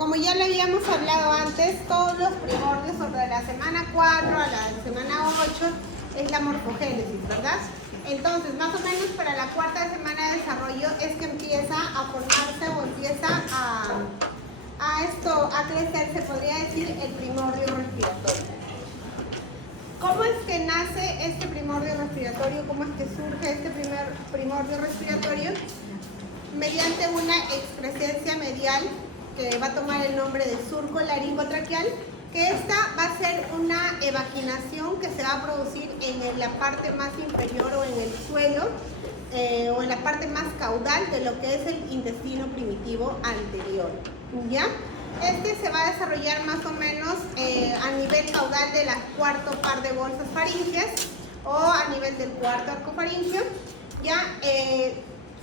como ya lo habíamos hablado antes, todos los primordios sobre la semana 4 a la semana 8 es la morfogénesis, ¿verdad? Entonces, más o menos para la cuarta semana de desarrollo es que empieza a formarse o empieza a crecer, se podría decir, el primordio respiratorio. ¿Cómo es que nace este primordio respiratorio? ¿Cómo es que surge este primer primordio respiratorio? Mediante una excrescencia medial que va a tomar el nombre de surco laringotraqueal, que esta va a ser una evaginación que se va a producir en la parte más inferior o en el suelo o en la parte más caudal de lo que es el intestino primitivo anterior, ¿ya? Este se va a desarrollar más o menos a nivel caudal de la cuarto par de bolsas faríngeas o a nivel del cuarto arco faríngeo, ¿ya?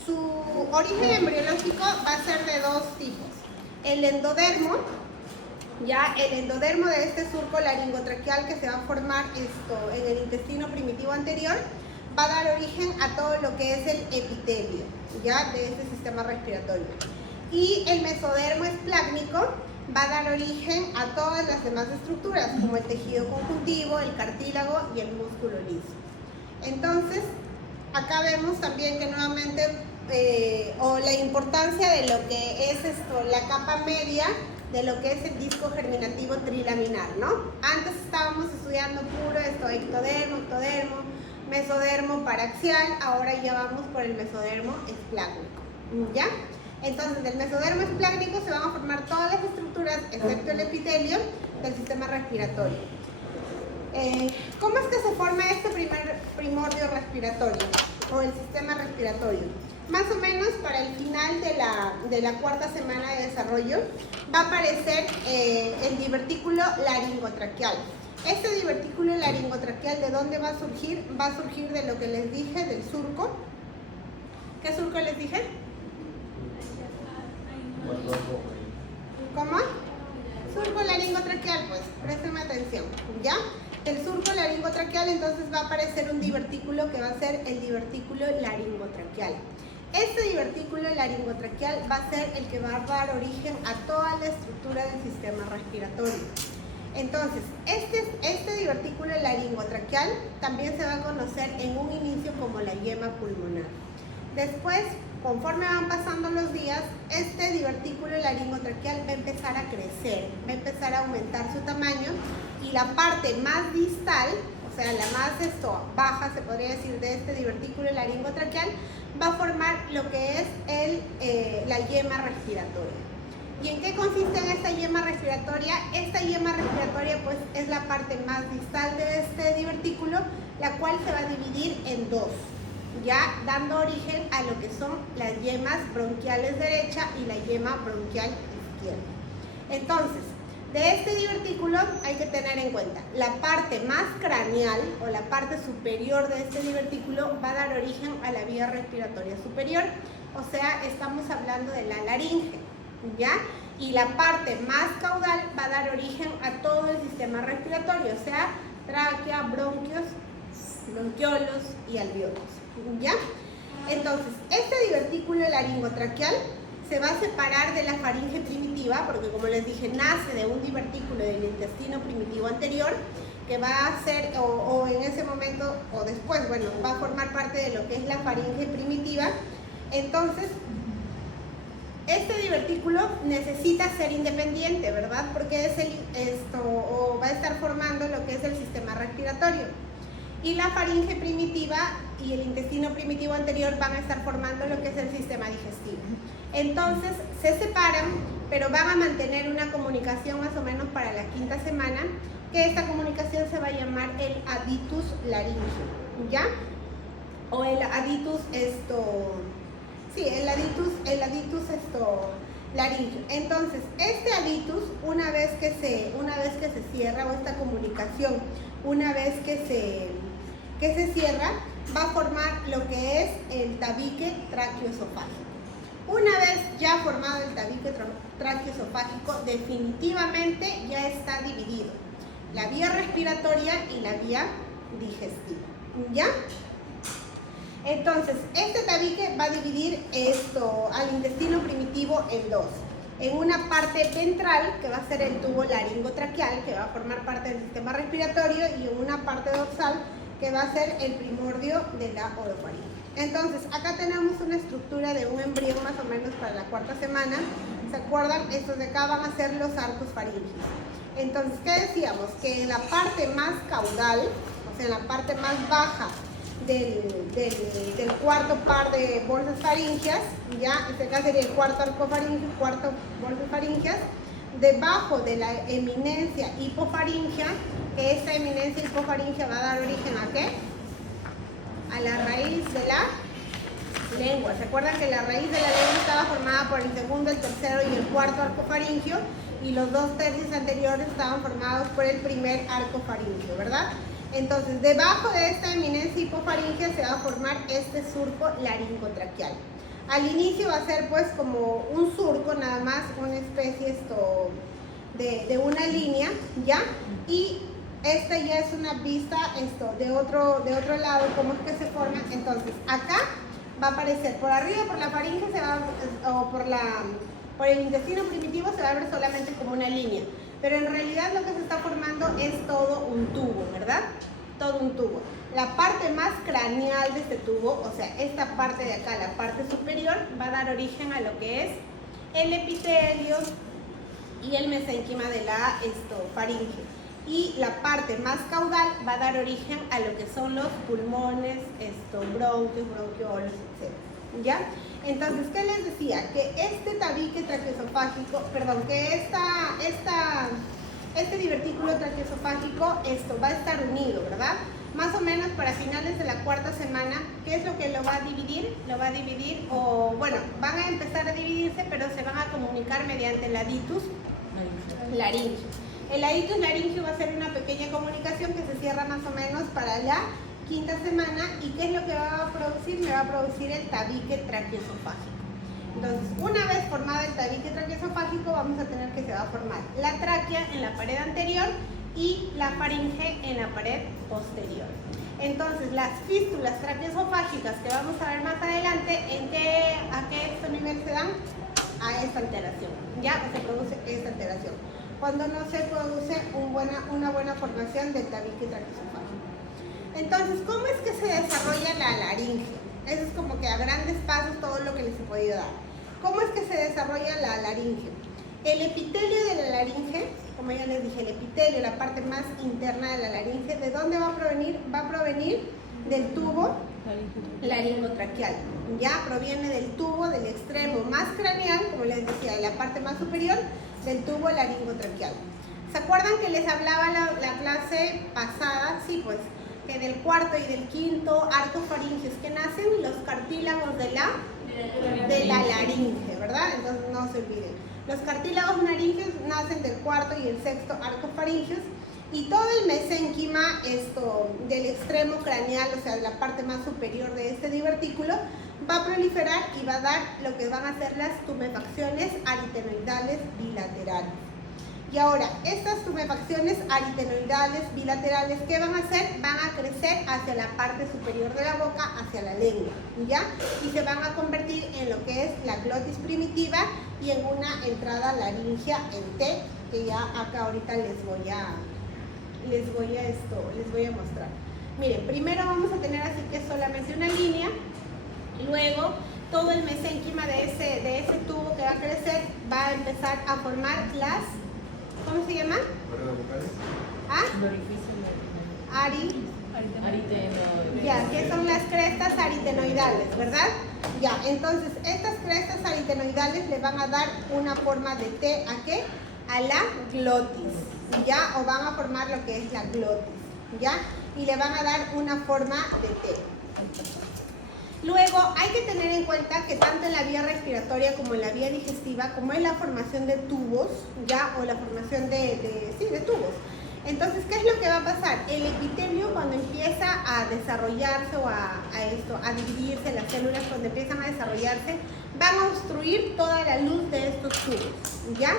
Su origen embriológico va a ser de dos tipos. El endodermo, ya el endodermo de este surco laringotraqueal que se va a formar en el intestino primitivo anterior, va a dar origen a todo lo que es el epitelio, ya de este sistema respiratorio. Y el mesodermo esplácnico va a dar origen a todas las demás estructuras, como el tejido conjuntivo, el cartílago y el músculo liso. Entonces, acá vemos también que nuevamente, o la importancia de lo que es la capa media de lo que es el disco germinativo trilaminar, ¿no? Antes estábamos estudiando puro ectodermo, mesodermo paraxial, ahora ya vamos por el mesodermo esplácnico, ¿ya? Entonces, del mesodermo esplácnico se van a formar todas las estructuras, excepto el epitelio, del sistema respiratorio. ¿Cómo es que se forma este primer primordio respiratorio o el sistema respiratorio? Más o menos para el final de la cuarta semana de desarrollo va a aparecer el divertículo laringotraqueal. Este divertículo laringotraqueal, ¿de dónde va a surgir? Va a surgir de lo que les dije, del surco. ¿Qué surco les dije? ¿Cómo? Surco laringotraqueal, pues, préstenme atención, ¿ya? El surco laringotraqueal, entonces va a aparecer un divertículo que va a ser el divertículo laringotraqueal. Este divertículo laringotraqueal va a ser el que va a dar origen a toda la estructura del sistema respiratorio. Entonces, este divertículo laringotraqueal también se va a conocer en un inicio como la yema pulmonar. Después, conforme van pasando los días, este divertículo laringotraqueal va a empezar a crecer, va a empezar a aumentar su tamaño y la parte más distal, o sea, la más baja, se podría decir, de este divertículo laringotraqueal, va a formar lo que es la yema respiratoria. ¿Y en qué consiste en esta yema respiratoria? Esta yema respiratoria, pues, es la parte más distal de este divertículo, la cual se va a dividir en dos, ya dando origen a lo que son las yemas bronquiales derecha y la yema bronquial izquierda. Entonces, de este divertículo hay que tener en cuenta la parte más craneal o la parte superior de este divertículo va a dar origen a la vía respiratoria superior, o sea, estamos hablando de la laringe, ¿ya? Y la parte más caudal va a dar origen a todo el sistema respiratorio, o sea, tráquea, bronquios, bronquiolos y alvéolos, ¿ya? Entonces, este divertículo laringotraqueal se va a separar de la faringe primitiva, porque como les dije, nace de un divertículo del intestino primitivo anterior, que va a ser, o en ese momento, o después, bueno, va a formar parte de lo que es la faringe primitiva. Entonces, este divertículo necesita ser independiente, ¿verdad? Porque va a estar formando lo que es el sistema respiratorio. Y la faringe primitiva y el intestino primitivo anterior van a estar formando lo que es el sistema digestivo. Entonces, se separan, pero van a mantener una comunicación más o menos para la quinta semana, que esta comunicación se va a llamar el aditus laringio, ¿ya? O el aditus laringio. Entonces, este aditus, una vez que se cierra, o esta comunicación, una vez que se cierra, va a formar lo que es el tabique traqueoesofágico. Una vez ya formado el tabique traqueoesofágico, definitivamente ya está dividido la vía respiratoria y la vía digestiva, ¿ya? Entonces, este tabique va a dividir al intestino primitivo en dos. en una parte ventral, que va a ser el tubo laringotraqueal, que va a formar parte del sistema respiratorio, y en una parte dorsal, que va a ser el primordio de la orofaringe. Entonces, acá tenemos una estructura de un embrión más o menos para la cuarta semana. ¿Se acuerdan? Estos de acá van a ser los arcos faringios. Entonces, ¿qué decíamos? Que en la parte más caudal, o sea, en la parte más baja del cuarto par de bolsas faringias, ya, este acá sería el cuarto arco faringio, cuarto bolsas faringias, debajo de la eminencia hipofaringia, que esta eminencia hipofaringia va a dar origen ¿a qué? A la raíz de la lengua. ¿Se acuerdan que la raíz de la lengua estaba formada por el segundo, el tercero y el cuarto arco faringio? Y los 2/3 anteriores estaban formados por el primer arco faringio, ¿verdad? Entonces, debajo de esta eminencia hipofaringia se va a formar este surco laringotraqueal. Al inicio va a ser pues como un surco, nada más, una especie de una línea, ¿ya? Y esta ya es una vista de otro lado, cómo es que se forma. Entonces, acá va a aparecer por arriba, por la faringe, o por el intestino primitivo se va a ver solamente como una línea. Pero en realidad lo que se está formando es todo un tubo, ¿verdad? Todo un tubo. La parte más craneal de este tubo, o sea, esta parte de acá, la parte superior, va a dar origen a lo que es el epitelio y el mesénquima de la faringe. Y la parte más caudal va a dar origen a lo que son los pulmones, bronquios, bronquiolos, etc. ¿Ya? Entonces, ¿qué les decía? Que este tabique traqueosofágico, perdón, que este divertículo traqueosofágico, va a estar unido, ¿verdad? Más o menos para finales de la cuarta semana, ¿qué es lo que lo va a dividir? Lo va a dividir, o bueno, van a empezar a dividirse, pero se van a comunicar mediante el aditus laringio. El aditus laringio va a ser una pequeña comunicación que se cierra más o menos para la quinta semana. ¿Y qué es lo que va a producir? Me va a producir el tabique traqueosofágico. Entonces, una vez formado el tabique traqueosofágico, vamos a tener que se va a formar la tráquea en la pared anterior y la faringe en la pared posterior. Entonces, las fístulas traqueosofágicas que vamos a ver más adelante, ¿a qué nivel se dan? A esta alteración, ¿ya? Se produce esta alteración, cuando no se produce una buena formación del tabique traqueosofágico. Entonces, ¿cómo es que se desarrolla la laringe? Eso es como que a grandes pasos todo lo que les he podido dar. ¿Cómo es que se desarrolla la laringe? El epitelio de la laringe, como ya les dije, el epitelio, la parte más interna de la laringe, ¿de dónde va a provenir? Va a provenir del tubo laringotraqueal. Ya proviene del tubo del extremo más craneal, como les decía, de la parte más superior del tubo laringotraqueal. ¿Se acuerdan que les hablaba la clase pasada? Sí, pues, que del cuarto y del quinto arcos faringios que nacen los cartílagos de la laringe, ¿verdad? Entonces no se olviden. Los cartílagos laringeos nacen del cuarto y el sexto arcos faringios, y todo el mesénquima del extremo craneal, o sea, de la parte más superior de este divertículo, va a proliferar y va a dar lo que van a ser las tumefacciones aritenoidales bilaterales. Y ahora, estas tumefacciones aritenoidales bilaterales, ¿qué van a hacer? Van a crecer hacia la parte superior de la boca, hacia la lengua, ¿ya? Y se van a convertir en lo que es la glotis primitiva y en una entrada laringea en T, que ya acá ahorita les voy a mostrar. Miren, primero vamos a tener así que solamente una línea, luego todo el mesénquima de ese tubo que va a crecer va a empezar a formar las, ¿cómo se llama? ¿Ah? Ya, que son las crestas aritenoidales, ¿verdad? Ya, entonces estas crestas aritenoidales le van a dar una forma de T, ¿a qué? A la glotis, ¿ya? O van a formar lo que es la glotis, ¿ya? Y le van a dar una forma de T. Luego hay que tener en cuenta que tanto en la vía respiratoria como en la vía digestiva, como en la formación de tubos, ¿ya? O la formación de tubos. Entonces, ¿qué es lo que va a pasar? El epitelio, cuando empieza a desarrollarse o a dividirse, las células cuando empiezan a desarrollarse, van a obstruir toda la luz de estos tubos, ¿ya?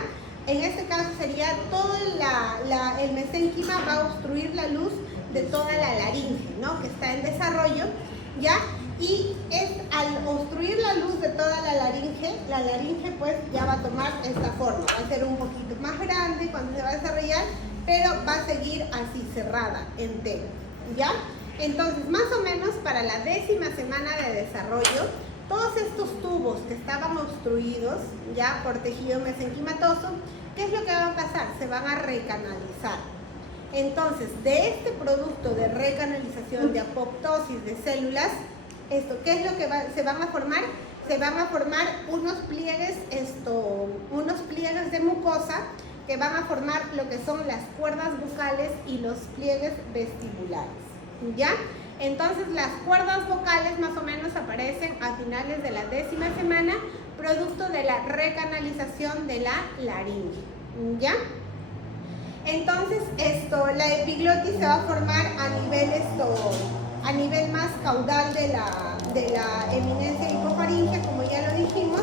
En este caso sería todo el mesénquima va a obstruir la luz de toda la laringe, ¿no? Que está en desarrollo, ¿ya? y es al obstruir la luz de toda la laringe pues ya va a tomar esta forma, va a ser un poquito más grande cuando se va a desarrollar, pero va a seguir así cerrada, entera, ¿ya? Entonces, más o menos para la 10ª semana de desarrollo, todos estos tubos que estaban obstruidos ya por tejido mesenquimatoso, ¿qué es lo que va a pasar? Se van a recanalizar. Entonces, de este producto de recanalización, de apoptosis de células, ¿qué es lo que se van a formar? Se van a formar unos pliegues de mucosa que van a formar lo que son las cuerdas bucales y los pliegues vestibulares, ¿ya? Entonces, las cuerdas vocales más o menos aparecen a finales de la 10ª semana, producto de la recanalización de la laringe, ¿ya? Entonces, la epiglotis se va a formar a nivel más caudal de la eminencia hipofaringea, como ya lo dijimos,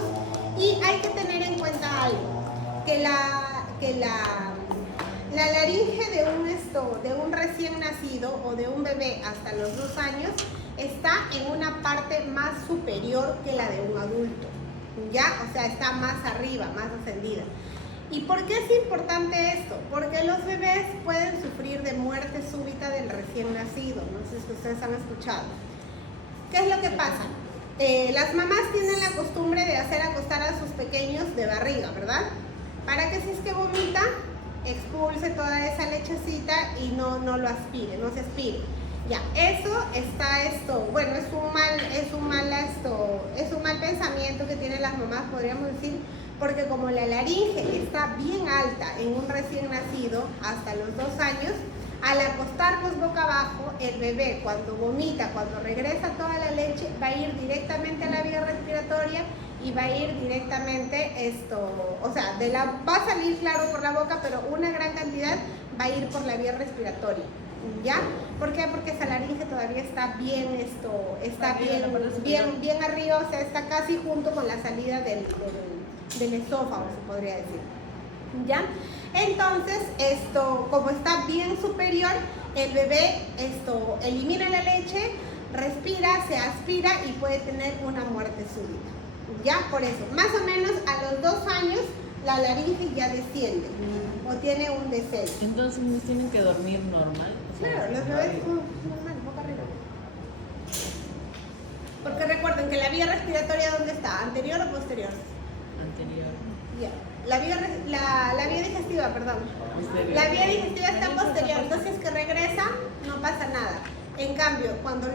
y hay que tener en cuenta algo, que la laringe de un recién nacido o de un bebé hasta los 2 años está en una parte más superior que la de un adulto, ¿ya? O sea, está más arriba, más ascendida. ¿Y por qué es importante esto? Porque los bebés pueden sufrir de muerte súbita del recién nacido. No sé si ustedes han escuchado. ¿Qué es lo que pasa? Las mamás tienen la costumbre de hacer acostar a sus pequeños de barriga, ¿verdad? Para que si es que vomita, expulse toda esa lechecita y no lo aspire, no se aspire. Ya, eso bueno, es un mal pensamiento que tienen las mamás, podríamos decir, porque como la laringe está bien alta en un recién nacido hasta los 2 años, al acostarnos boca abajo, el bebé cuando vomita, cuando regresa toda la leche, va a ir directamente a la vía respiratoria y va a ir directamente va a salir claro por la boca, pero una gran cantidad va a ir por la vía respiratoria, ¿ya? ¿Por qué? Porque esa laringe todavía está bien arriba, o sea, está casi junto con la salida del esófago, se podría decir, ¿ya? Entonces, como está bien superior, el bebé elimina la leche, respira, se aspira y puede tener una muerte súbita, ¿ya? Por eso, más o menos a los 2 años, la laringe ya desciende o tiene un descenso. Entonces, ¿no tienen que dormir normal? Claro, los bebés normal, boca arriba. Porque recuerden que la vía respiratoria, ¿dónde está? ¿Anterior o posterior? Anterior. Ya. La vía digestiva, perdón. La vía digestiva está posterior, entonces que regresa, no pasa nada. En cambio, cuando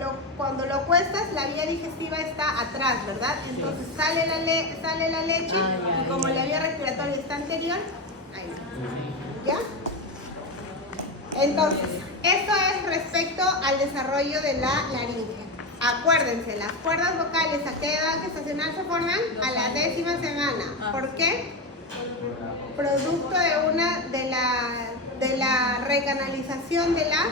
lo acuestas, la vía digestiva está atrás, ¿verdad? Entonces sale la leche y como la vía respiratoria está anterior, ahí. ¿Ya? Entonces, eso es respecto al desarrollo de la laringe. Acuérdense, las cuerdas vocales a qué edad gestacional se forman? A la 10ª semana. ¿Por qué? Producto de la recanalización de la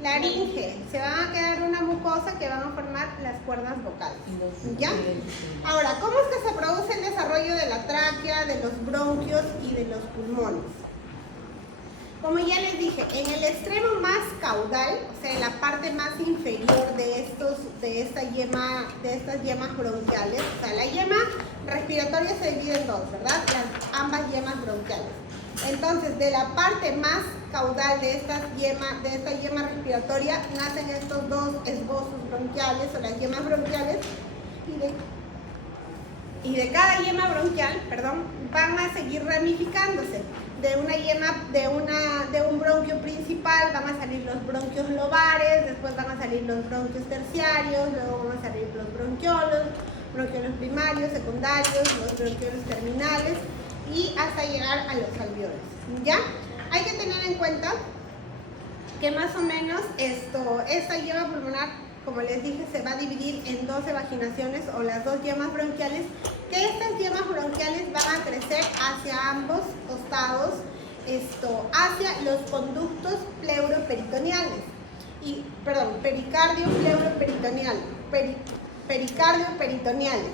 laringe. Se van a quedar una mucosa que van a formar las cuerdas vocales, ¿ya? Ahora, ¿cómo es que se produce el desarrollo de la tráquea, de los bronquios y de los pulmones? Como ya les dije, en el extremo más caudal, o sea, en la parte más inferior de estas yemas bronquiales, o sea, la yema respiratoria se divide en 2, ¿verdad? Ambas yemas bronquiales. Entonces, de la parte más caudal de esta yema respiratoria nacen estos 2 esbozos bronquiales o las yemas bronquiales y de cada yema bronquial, van a seguir ramificándose. De un bronquio principal van a salir los bronquios lobares, después van a salir los bronquios terciarios, luego van a salir los bronquiolos primarios, secundarios, los bronquiolos terminales y hasta llegar a los alveolos, ¿ya? Hay que tener en cuenta que más o menos esta yema pulmonar, como les dije, se va a dividir en 2 evaginaciones o las 2 yemas bronquiales, que estas yemas bronquiales van a crecer hacia ambos costados, hacia los conductos pleuroperitoneales. Pericardio-peritoneales,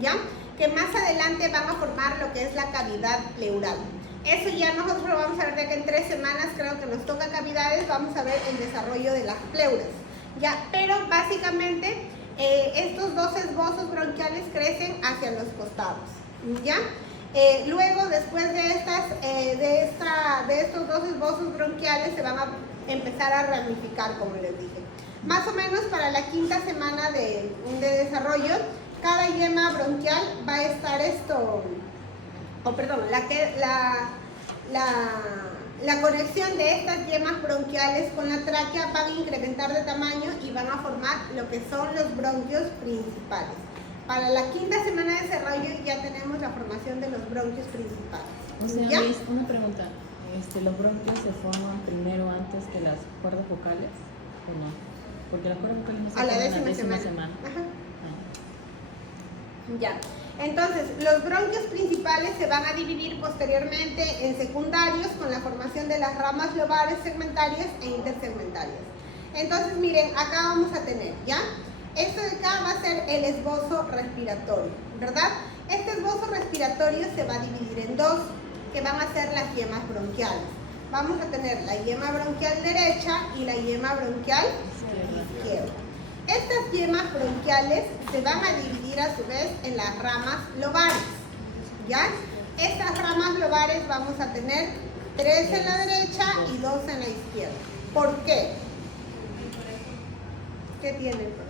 ¿ya? Que más adelante van a formar lo que es la cavidad pleural. Eso ya nosotros lo vamos a ver de que en 3 semanas, creo que nos toca cavidades, vamos a ver el desarrollo de las pleuras. Ya, pero básicamente estos dos esbozos bronquiales crecen hacia los costados, ¿ya? Luego, después de estos dos esbozos bronquiales, se van a empezar a ramificar, como les dije. Más o menos para la quinta semana de desarrollo, cada yema bronquial va a estar la conexión de estas yemas bronquiales con la tráquea van a incrementar de tamaño y van a formar lo que son los bronquios principales. Para la quinta semana de desarrollo ya tenemos la formación de los bronquios principales. O sea, ¿Ya? Liz, una pregunta. ¿Los bronquios se forman primero antes que las cuerdas vocales o no? Porque las cuerdas vocales no se A la forman décima semana. semana. Ajá. Ah. Ya. Entonces, los bronquios principales se van a dividir posteriormente en secundarios con la formación de las ramas lobares segmentarias e intersegmentarias. Entonces, miren, acá vamos a tener, ¿ya? Esto de acá va a ser el esbozo respiratorio, ¿verdad? Este esbozo respiratorio se va a dividir en dos, que van a ser las yemas bronquiales. Vamos a tener la yema bronquial derecha y la yema bronquial izquierda. Estas yemas bronquiales se van a dividir a su vez en las ramas lobares, ¿ya? Estas ramas lobares vamos a tener 3 en la derecha y 2 en la izquierda. ¿Por qué? ¿Qué tiene el profesor?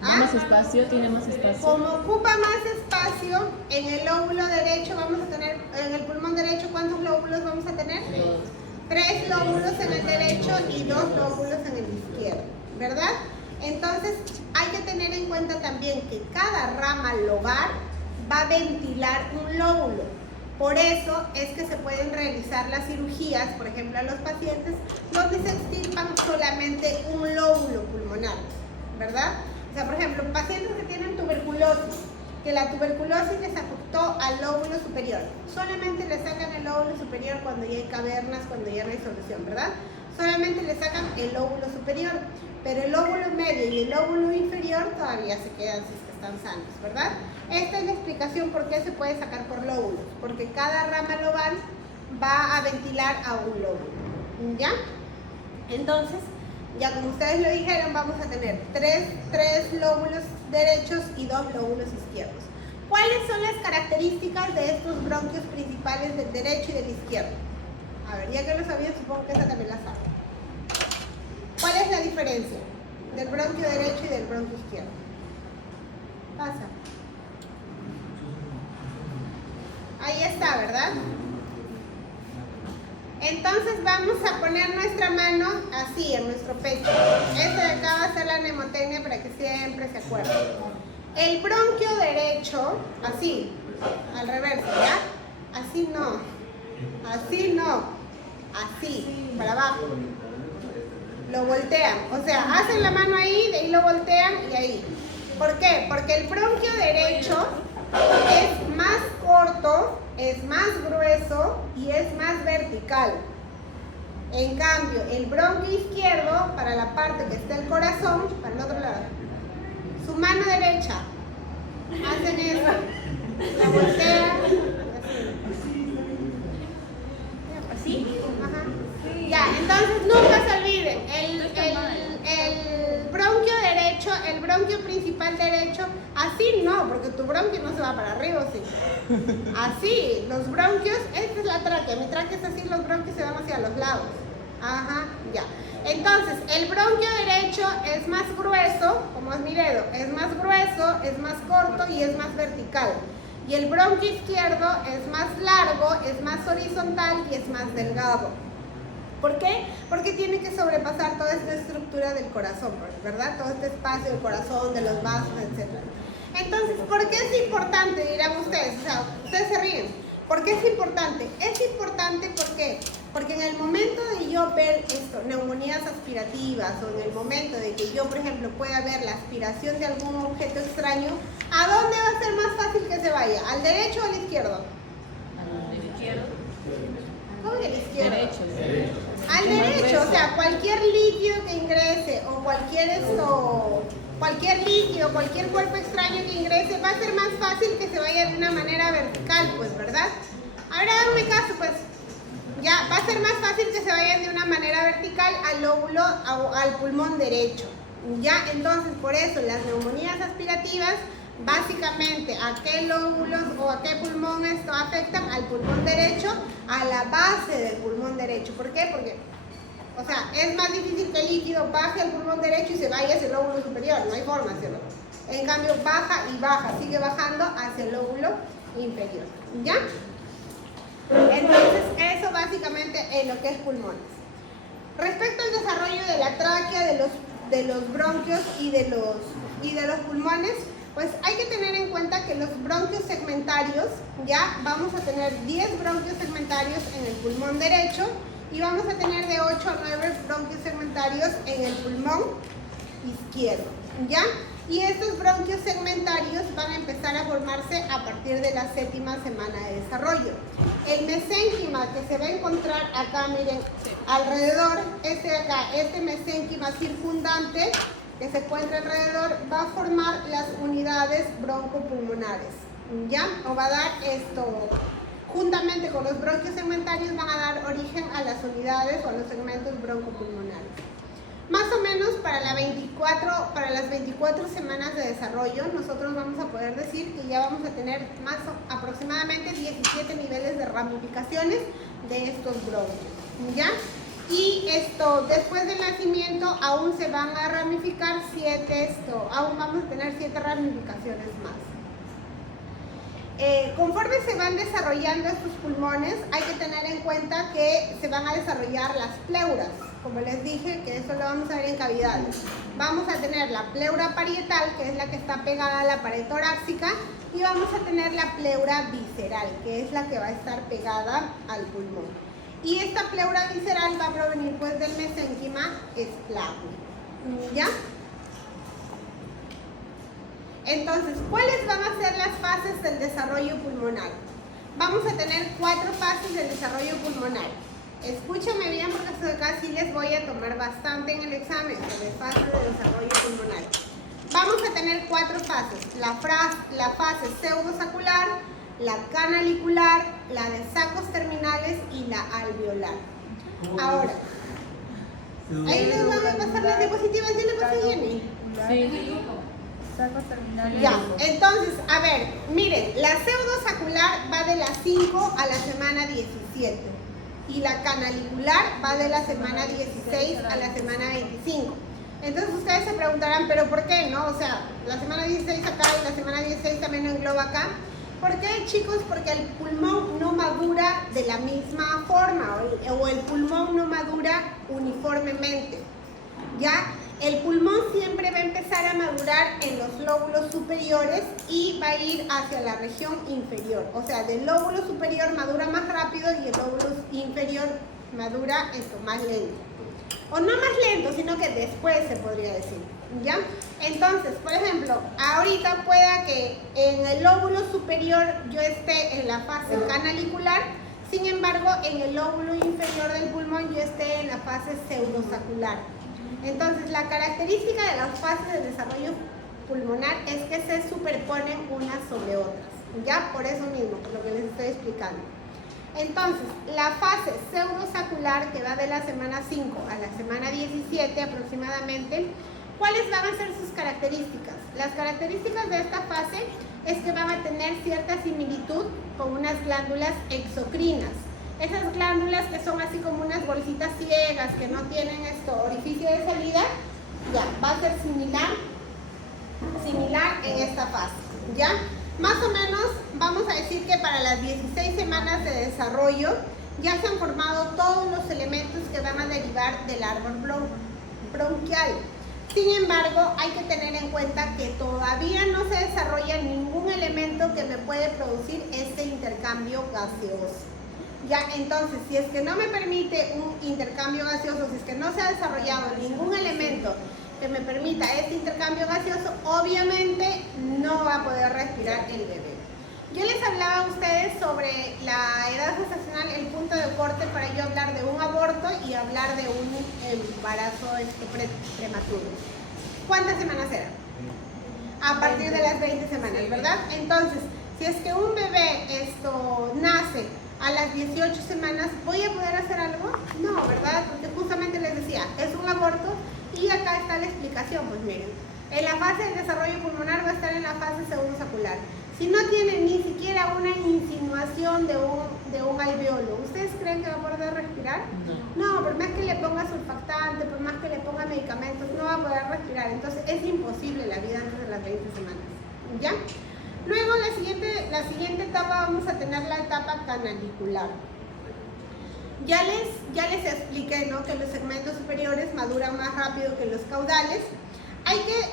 ¿Tiene más espacio? ¿Tiene más espacio? Como ocupa más espacio, en el lóbulo derecho vamos a tener, en el pulmón derecho, ¿cuántos lóbulos vamos a tener? 3 lóbulos en el derecho y 2 lóbulos en el izquierdo, ¿verdad? Entonces, hay que tener en cuenta también que cada rama lobar va a ventilar un lóbulo. Por eso es que se pueden realizar las cirugías, por ejemplo, a los pacientes donde se extirpan solamente un lóbulo pulmonar, ¿verdad? O sea, por ejemplo, pacientes que tienen tuberculosis, que la tuberculosis les afectó al lóbulo superior. Solamente le sacan el lóbulo superior cuando ya hay cavernas, cuando ya no hay solución, ¿verdad? Solamente le sacan el lóbulo superior, pero el lóbulo medio y el lóbulo inferior todavía se quedan si es que están sanos, ¿verdad? Esta es la explicación por qué se puede sacar por lóbulos, porque cada rama lobar va a ventilar a un lóbulo, ¿ya? Entonces, ya como ustedes lo dijeron, vamos a tener 3 lóbulos derechos y 2 lóbulos izquierdos. ¿Cuáles son las características de estos bronquios principales del derecho y del izquierdo? A ver, ya que lo sabían, supongo que esa también la saben. ¿Cuál es la diferencia del bronquio derecho y del bronquio izquierdo? Pasa. Ahí está, ¿verdad? Entonces vamos a poner nuestra mano así en nuestro pecho. Esto de acá va a ser la mnemotecnia para que siempre se acuerden. El bronquio derecho, así, al reverso, ¿ya? Así no, así no, así, para abajo. Lo voltean, o sea, hacen la mano ahí, de ahí lo voltean y ahí. ¿Por qué? Porque el bronquio derecho es más corto, es más grueso y es más vertical. En cambio, el bronquio izquierdo, para la parte que está el corazón, para el otro lado, su mano derecha, hacen eso, la voltean, así, ajá. Ya, entonces nunca se olviden, el bronquio derecho, el bronquio principal derecho, así no, porque tu bronquio no se va para arriba, ¿sí? Así, los bronquios, esta es la tráquea, mi tráquea es así, los bronquios se van hacia los lados. Ajá, ya. Entonces, el bronquio derecho es más grueso, como es mi dedo, es más grueso, es más corto y es más vertical. Y el bronquio izquierdo es más largo, es más horizontal y es más delgado. ¿Por qué? Porque tiene que sobrepasar toda esta estructura del corazón, ¿verdad? Todo este espacio del corazón, de los vasos, etc. Entonces, ¿por qué es importante? Dirán ustedes, o sea, ustedes se ríen. ¿Por qué es importante? Es importante porque en el momento de yo ver esto, neumonías aspirativas, o en el momento de que yo, por ejemplo, pueda ver la aspiración de algún objeto extraño, ¿a dónde va a ser más fácil que se vaya? ¿Al derecho o al izquierdo? Al izquierdo. ¿Cómo que al izquierdo? Derecho. Al derecho, o sea, cualquier líquido que ingrese o cualquier líquido, cualquier cuerpo extraño que ingrese, va a ser más fácil que se vaya de una manera vertical, pues, ¿verdad? Ahora háganme caso, pues, ya, va a ser más fácil que se vayan de una manera vertical al lóbulo, al pulmón derecho, Ya, entonces por eso las neumonías aspirativas, básicamente, ¿a qué lóbulos o a qué pulmón esto afectan? Al pulmón derecho, a la base del pulmón derecho. ¿Por qué? Porque, o sea, es más difícil que el líquido baje al pulmón derecho y se vaya hacia el lóbulo superior, no hay forma, ¿cierto? En cambio, baja y baja, sigue bajando hacia el lóbulo inferior, ¿ya? Entonces, eso básicamente es lo que es pulmones. Respecto al desarrollo de la tráquea, de los bronquios y de los pulmones, pues hay que tener en cuenta que los bronquios segmentarios, ya vamos a tener 10 bronquios segmentarios en el pulmón derecho y vamos a tener de 8 a 9 bronquios segmentarios en el pulmón izquierdo, ¿ya? Y estos bronquios segmentarios van a empezar a formarse a partir de la 7ª semana de desarrollo. El mesénquima que se va a encontrar acá, miren, alrededor, este de acá, este mesénquima circundante que se encuentra alrededor, va a formar las unidades broncopulmonares, ¿ya? O va a dar esto, juntamente con los bronquios segmentarios, van a dar origen a las unidades o a los segmentos broncopulmonares. Más o menos para las 24 semanas de desarrollo, nosotros vamos a poder decir que ya vamos a tener aproximadamente 17 niveles de ramificaciones de estos bronquios, ¿ya? Y después del nacimiento aún se van a ramificar aún vamos a tener 7 ramificaciones más. Conforme se van desarrollando estos pulmones, hay que tener en cuenta que se van a desarrollar las pleuras. Como les dije, que eso lo vamos a ver en cavidades. Vamos a tener la pleura parietal, que es la que está pegada a la pared torácica, y vamos a tener la pleura visceral, que es la que va a estar pegada al pulmón. Y esta pleura visceral va a provenir pues del mesénquima esplácnico, ¿ya? Entonces, ¿cuáles van a ser las fases del desarrollo pulmonar? Vamos a tener 4 fases del desarrollo pulmonar. Escúchame bien porque acá sí les voy a tomar bastante en el examen sobre fases de desarrollo pulmonar. Vamos a tener 4 fases. La fase pseudosacular, la canalicular, la de sacos terminales y la alveolar. Ahora, ahí les van a pasar las diapositivas. ¿Ya le pasé, Jenny? Sí. Sacos terminales. Ya, entonces, a ver, miren, la pseudosacular va de las 5 a la semana 17 y la canalicular va de la semana 16 a la semana 25. Entonces ustedes se preguntarán, ¿pero por qué no? O sea, la semana 16 acá y la semana 16 también lo engloba acá. ¿Por qué, chicos? Porque el pulmón no madura de la misma forma o el pulmón no madura uniformemente, ¿ya? El pulmón siempre va a empezar a madurar en los lóbulos superiores y va a ir hacia la región inferior. O sea, del lóbulo superior madura más rápido y el lóbulo inferior madura más lento. O no más lento, sino que después se podría decir, ¿ya? Entonces, por ejemplo, ahorita pueda que en el lóbulo superior yo esté en la fase canalicular, sin embargo, en el lóbulo inferior del pulmón yo esté en la fase pseudosacular. Entonces, la característica de las fases de desarrollo pulmonar es que se superponen unas sobre otras, ya por eso mismo, por lo que les estoy explicando. Entonces, la fase pseudosacular, que va de la semana 5 a la semana 17 aproximadamente, ¿cuáles van a ser sus características? Las características de esta fase es que van a tener cierta similitud con unas glándulas exocrinas. Esas glándulas que son así como unas bolsitas ciegas, que no tienen orificio de salida, ya, va a ser similar en esta fase, ¿ya? Más o menos vamos a decir que para las 16 semanas de desarrollo ya se han formado todos los elementos que van a derivar del árbol bronquial. Sin embargo, hay que tener en cuenta que todavía no se desarrolla ningún elemento que me puede producir este intercambio gaseoso. Ya, entonces, si es que no me permite un intercambio gaseoso, si es que no se ha desarrollado ningún elemento que me permita este intercambio gaseoso, obviamente no va a poder respirar el bebé. Yo les hablaba a ustedes sobre la edad gestacional, el punto de corte para yo hablar de un aborto y hablar de un embarazo prematuro. ¿Cuántas semanas eran? A partir de las 20 semanas, ¿verdad? Entonces, si es que un bebé nace a las 18 semanas, ¿voy a poder hacer algo? No, ¿verdad? Porque justamente les decía, es un aborto Y acá está la explicación, pues miren. En la fase del desarrollo pulmonar va a estar en la fase pseudosaccular. Si no tiene ni siquiera una insinuación de un alveolo, ¿ustedes creen que va a poder respirar? No, por más que le ponga surfactante, por más que le ponga medicamentos, no va a poder respirar. Entonces es imposible la vida antes de las 20 semanas. ¿Ya? Luego la siguiente etapa vamos a tener la etapa canalicular. Ya les expliqué, ¿no?, que los segmentos superiores maduran más rápido que los caudales.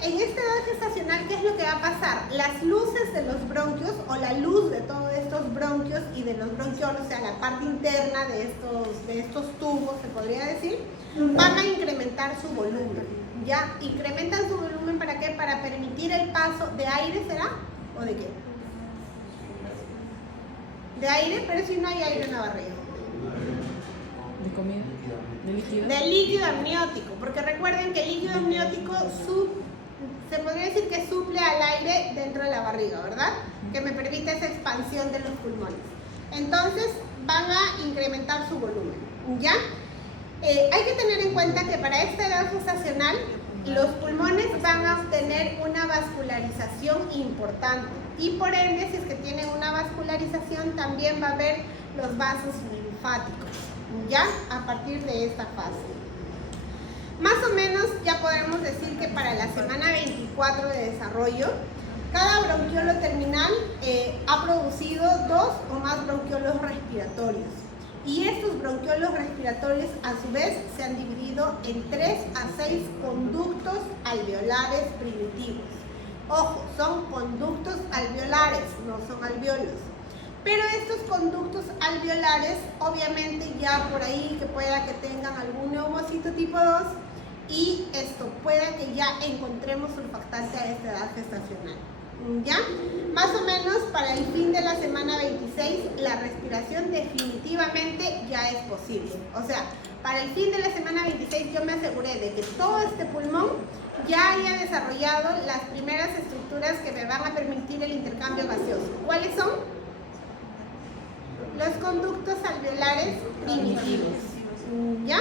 En esta edad gestacional, ¿qué es lo que va a pasar? Las luces de los bronquios, o la luz de todos estos bronquios y de los bronquiolos, o sea, la parte interna de estos tubos, se podría decir, van a incrementar su volumen. ¿Ya? Incrementan su volumen, ¿para qué? Para permitir el paso de aire, ¿será? ¿O de qué? De aire, pero si no hay aire en la barriga. ¿De comida? ¿De líquido? De líquido amniótico, porque recuerden que el líquido amniótico se podría decir que suple al aire dentro de la barriga, ¿verdad? Que me permite esa expansión de los pulmones. Entonces van a incrementar su volumen, ¿ya? Hay que tener en cuenta que para esta edad gestacional los pulmones van a obtener una vascularización importante y por ende, si es que tienen una vascularización, también va a haber los vasos linfáticos, ya a partir de esta fase. Más o menos ya podemos decir que para la semana 24 de desarrollo, cada bronquiolo terminal ha producido 2 o más bronquiolos respiratorios. Y estos bronquiolos respiratorios a su vez se han dividido en 3 a 6 conductos alveolares primitivos. Ojo, son conductos alveolares, no son alveolos. Pero estos conductos alveolares, obviamente ya por ahí que pueda que tengan algún neumocito tipo 2 y esto pueda que ya encontremos surfactante a esta edad gestacional. ¿Ya? Más o menos para el fin de la semana 26 la respiración definitivamente ya es posible. O sea, para el fin de la semana 26 yo me aseguré de que todo este pulmón ya haya desarrollado las primeras estructuras que me van a permitir el intercambio gaseoso. ¿Cuáles son? Los conductos alveolares primitivos. ¿Ya?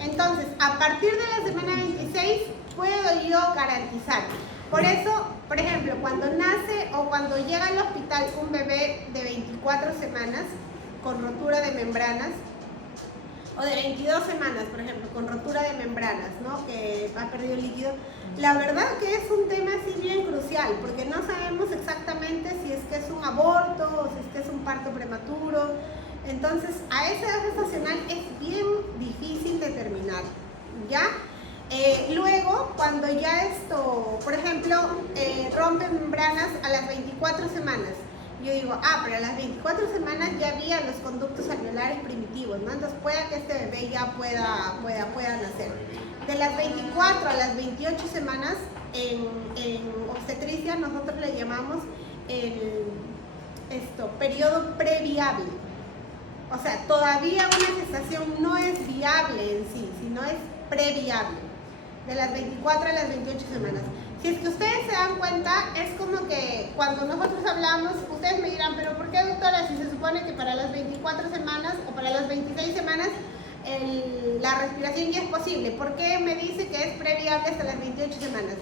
Entonces, a partir de la semana 26 puedo yo garantizar. Por eso, por ejemplo, cuando nace o cuando llega al hospital un bebé de 24 semanas con rotura de membranas, o de 22 semanas, por ejemplo, con rotura de membranas, ¿no?, que ha perdido líquido, la verdad que es un tema así bien crucial, porque no sabemos exactamente si es que es un aborto o si es que es un parto prematuro. Entonces, a esa edad gestacional es bien difícil determinar, ¿ya? Luego, cuando ya esto, por ejemplo, rompe membranas a las 24 semanas, yo digo, pero a las 24 semanas ya había los conductos alveolares primitivos, ¿no? Entonces pueda que este bebé ya pueda nacer. De las 24 a las 28 semanas, en obstetricia nosotros le llamamos periodo previable. O sea, todavía una gestación no es viable en sí, sino es previable. De las 24 a las 28 semanas. Si es que ustedes se dan cuenta, es como que cuando nosotros hablamos, ustedes me dirán, pero ¿por qué, doctora, si se supone que para las 24 semanas o para las 26 semanas la respiración ya es posible? ¿Por qué me dice que es previable hasta las 28 semanas?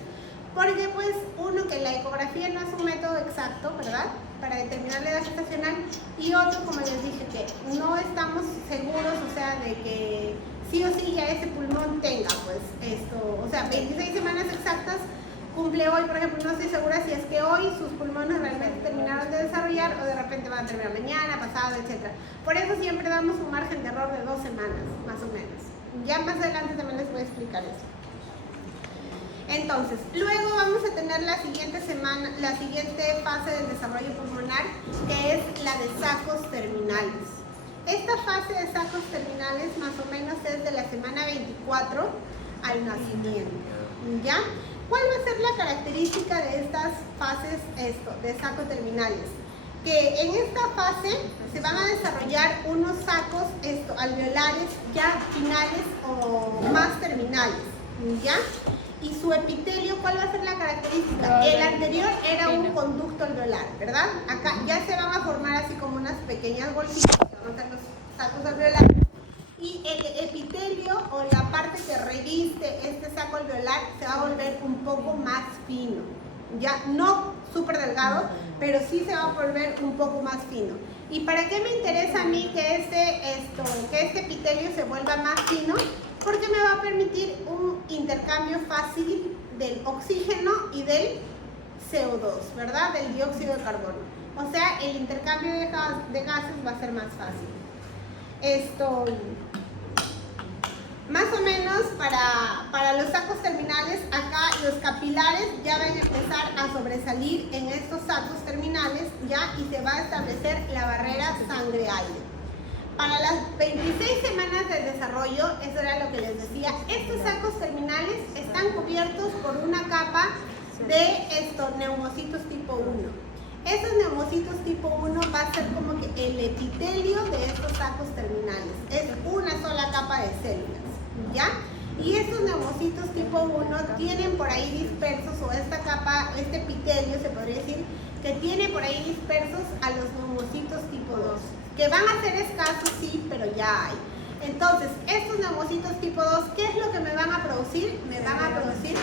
Porque pues uno, que la ecografía no es un método exacto, ¿verdad?, para determinar la edad gestacional, y otro, como les dije, que no estamos seguros, o sea, de que sí o sí ya ese pulmón tenga pues esto, o sea, 26 semanas exactas cumple hoy, por ejemplo. No estoy segura si es que hoy sus pulmones realmente terminaron de desarrollar o de repente van a terminar mañana, pasado, etc. Por eso siempre damos un margen de error de 2 semanas, más o menos. Ya más adelante también les voy a explicar eso. Entonces, luego vamos a tener la siguiente fase del desarrollo pulmonar, que es la de sacos terminales. Esta fase de sacos terminales más o menos es de la semana 24 al nacimiento, ¿ya? ¿Cuál va a ser la característica de estas fases de sacos terminales? Que en esta fase se van a desarrollar unos sacos alveolares ya finales o más terminales, ¿ya? Y su epitelio, ¿cuál va a ser la característica? El anterior era un conducto alveolar, ¿verdad? Acá ya se van a formar así como unas pequeñas bolsitas, que van a ser los sacos alveolares. y el epitelio o la parte que reviste este saco alveolar se va a volver un poco más fino, ya no súper delgado, pero sí se va a volver un poco más fino. ¿Y para qué me interesa a mí que este epitelio se vuelva más fino? Porque me va a permitir un intercambio fácil del oxígeno y del CO2, ¿verdad? Del dióxido de carbono. O sea, el intercambio de gases va a ser más fácil. Más o menos para los sacos terminales, acá los capilares ya van a empezar a sobresalir en estos sacos terminales, ya, y se va a establecer la barrera sangre-aire. Para las 26 semanas de desarrollo, eso era lo que les decía, estos sacos terminales están cubiertos por una capa de neumocitos tipo 1. Estos neumocitos tipo 1 va a ser como que el epitelio de estos sacos terminales. Es una sola capa de células, ¿ya? Y estos neumocitos tipo 1 tienen por ahí dispersos, o esta capa, este epitelio se podría decir, que tiene por ahí dispersos a los neumocitos tipo 2, que van a ser escasos, sí, pero ya hay. Entonces, estos neumocitos tipo 2, ¿qué es lo que me van a producir? Me van a producir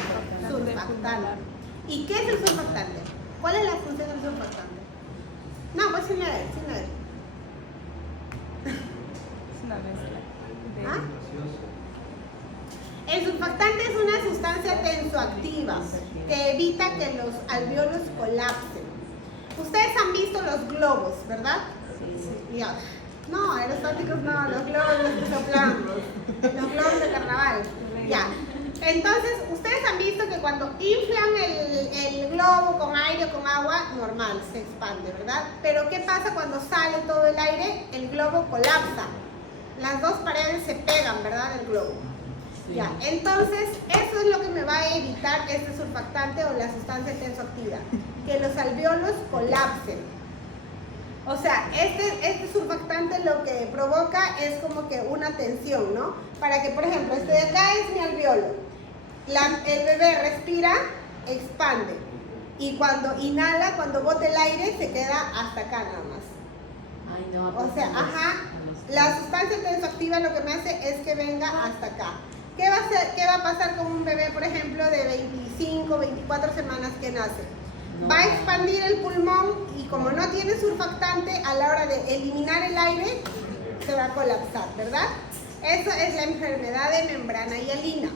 surfactante. ¿Y qué es el surfactante? ¿Cuál es la función del surfactante? No, pues sin leer. Es una mezcla. ¿Ah? El surfactante es una sustancia tensoactiva que evita que los alvéolos colapsen. Ustedes han visto los globos, ¿verdad? Sí. Ya. No, aerostáticos no, los globos los que soplan, los globos de carnaval. Ya. Entonces, ustedes han visto que cuando inflan el globo con aire o con agua, normal, se expande, ¿verdad? Pero ¿qué pasa cuando sale todo el aire? El globo colapsa. Las dos paredes se pegan, ¿verdad? Del globo. Sí. Ya, entonces, eso es lo que me va a evitar este surfactante o la sustancia tensoactiva, que los alvéolos colapsen. O sea, este surfactante lo que provoca es como que una tensión, ¿no? Para que, por ejemplo, este de acá es mi alvéolo. El bebé respira, expande. Y cuando inhala, cuando bota el aire, se queda hasta acá nada más. Ay, no, o sea, la sustancia tensoactiva lo que me hace es que venga hasta acá. ¿Qué va a pasar con un bebé, por ejemplo, de 25, 24 semanas que nace? Va a expandir el pulmón y como no tiene surfactante, a la hora de eliminar el aire, se va a colapsar, ¿verdad? Eso es la enfermedad de membrana hialina,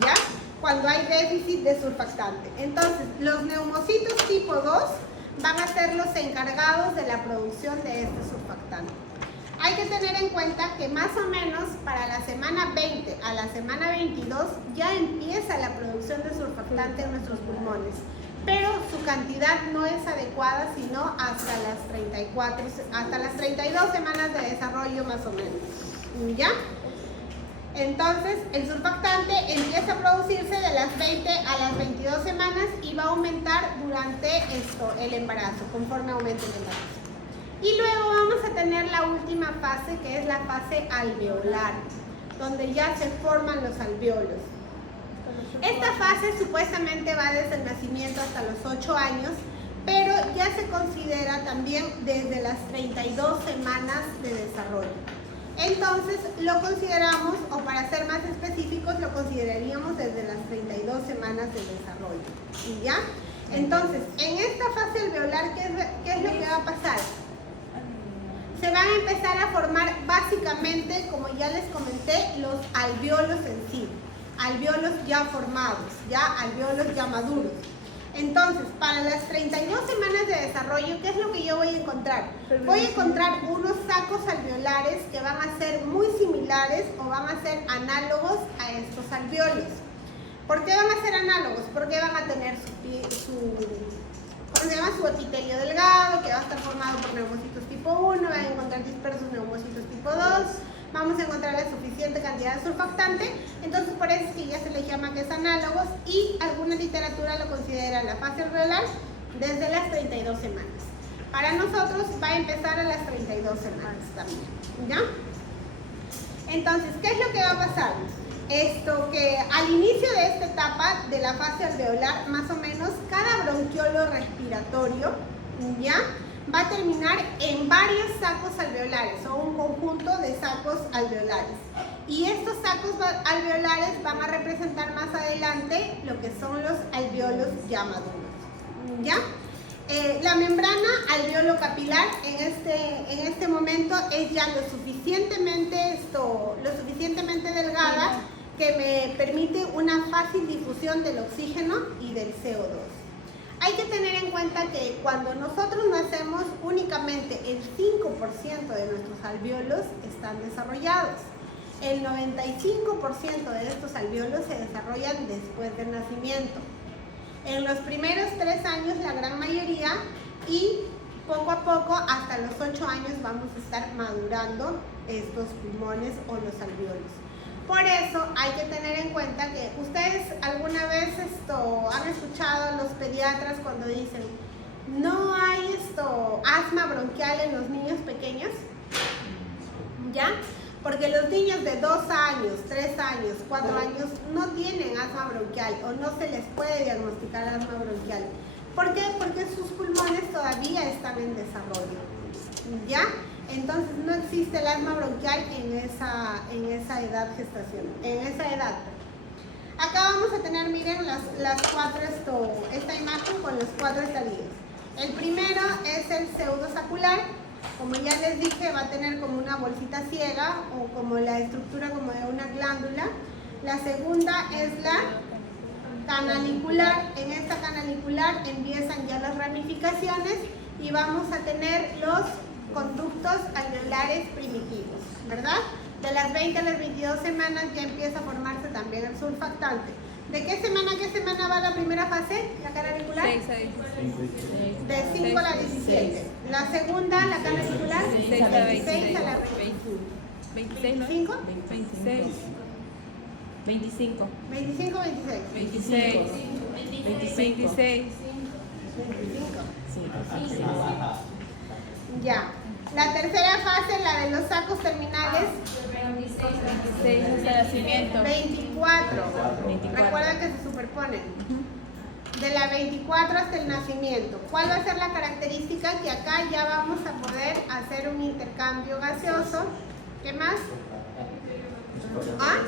¿ya? Cuando hay déficit de surfactante. Entonces, los neumocitos tipo 2 van a ser los encargados de la producción de este surfactante. Hay que tener en cuenta que más o menos para la semana 20 a la semana 22 ya empieza la producción de surfactante en nuestros pulmones, pero su cantidad no es adecuada sino hasta las 32 semanas de desarrollo más o menos, ¿ya? Entonces, el surfactante empieza a producirse de las 20 a las 22 semanas y va a aumentar durante el embarazo, conforme aumente el embarazo. Y luego vamos a tener la última fase, que es la fase alveolar, donde ya se forman los alvéolos. Esta fase supuestamente va desde el nacimiento hasta los 8 años, pero ya se considera también desde las 32 semanas de desarrollo. Entonces lo consideramos, o para ser más específicos, lo consideraríamos desde las 32 semanas de desarrollo. ¿Y ya? Entonces, en esta fase alveolar, ¿qué es lo que va a pasar? Se van a empezar a formar básicamente, como ya les comenté, los alvéolos en sí. Alvéolos ya formados, ya alvéolos ya maduros. Entonces, para las 32 semanas de desarrollo, ¿qué es lo que yo voy a encontrar? Voy a encontrar unos sacos alveolares que van a ser muy similares o van a ser análogos a estos alvéolos. ¿Por qué van a ser análogos? Porque van a tener su epitelio delgado, que va a estar formado por neumocitos tipo 1, van a encontrar dispersos neumocitos tipo 2, vamos a encontrar la suficiente cantidad de surfactante, entonces por eso es que ya se les llama que es análogos y alguna literatura lo considera la fase alveolar desde las 32 semanas. Para nosotros va a empezar a las 32 semanas también, ¿ya? Entonces, ¿qué es lo que va a pasar? Que al inicio de esta etapa de la fase alveolar, más o menos, cada bronquiolo respiratorio, ¿ya?, va a terminar en varios sacos alveolares o un conjunto de sacos alveolares. Y estos sacos alveolares van a representar más adelante lo que son los alveolos ya maduros. ¿Ya? La membrana alveolo-capilar en este momento es ya lo suficientemente delgada que me permite una fácil difusión del oxígeno y del CO2. Hay que tener en cuenta que cuando nosotros nacemos, únicamente el 5% de nuestros alveolos están desarrollados. El 95% de estos alveolos se desarrollan después del nacimiento. En los primeros 3 años, la gran mayoría, y poco a poco, hasta los 8 años, vamos a estar madurando estos pulmones o los alveolos. Por eso hay que tener en cuenta que ustedes alguna vez han escuchado a los pediatras cuando dicen no hay asma bronquial en los niños pequeños, ¿ya? Porque los niños de 2 años, 3 años, 4 años no tienen asma bronquial o no se les puede diagnosticar asma bronquial. ¿Por qué? Porque sus pulmones todavía están en desarrollo, ¿ya? Entonces no existe el asma bronquial en esa edad gestacional, en esa edad. Acá vamos a tener, miren, esta imagen con los 4 estadios. El primero es el pseudosacular. Como ya les dije, va a tener como una bolsita ciega o como la estructura como de una glándula. La segunda es la canalicular. En esta canalicular empiezan ya las ramificaciones y vamos a tener los conductos alveolares primitivos, ¿verdad? De las 20 a las 22 semanas ya empieza a formarse también el surfactante. ¿De qué semana a qué semana va la primera fase, la canalicular? 6 a 16. De 5 a la 17. La segunda, la canalicular, 6 a la 26 a la 26, ¿no? 25. 26. 25. 25 26. 26. 26. Sí. Ya. La tercera fase, la de los sacos terminales, 26 hasta el nacimiento. 24. Recuerda que se superponen. De la 24 hasta el nacimiento. ¿Cuál va a ser la característica? Que acá ya vamos a poder hacer un intercambio gaseoso. ¿Qué más? ¿Ah?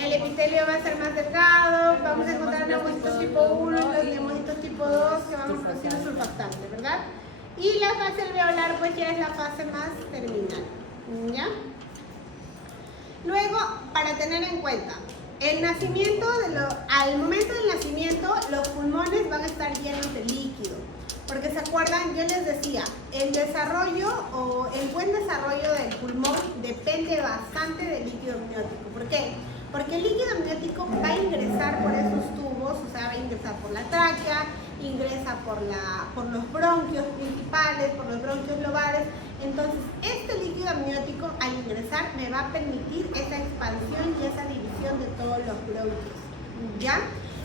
El epitelio va a ser más delgado, vamos a encontrar neumocitos tipo 1, los neumocitos tipo 2 que vamos a producir surfactante, ¿verdad? Y la fase alveolar pues ya es la fase más terminal, ¿ya? Luego, para tener en cuenta, el nacimiento, al momento del nacimiento, los pulmones van a estar llenos de líquido. Porque se acuerdan, yo les decía, el desarrollo o el buen desarrollo del pulmón depende bastante del líquido amniótico. ¿Por qué? Porque el líquido amniótico va a ingresar por esos tubos, o sea, va a ingresar por la tráquea, ingresa por los bronquios principales, por los bronquios lobales. Entonces, este líquido amniótico al ingresar me va a permitir esa expansión y esa división de todos los bronquios, ¿ya?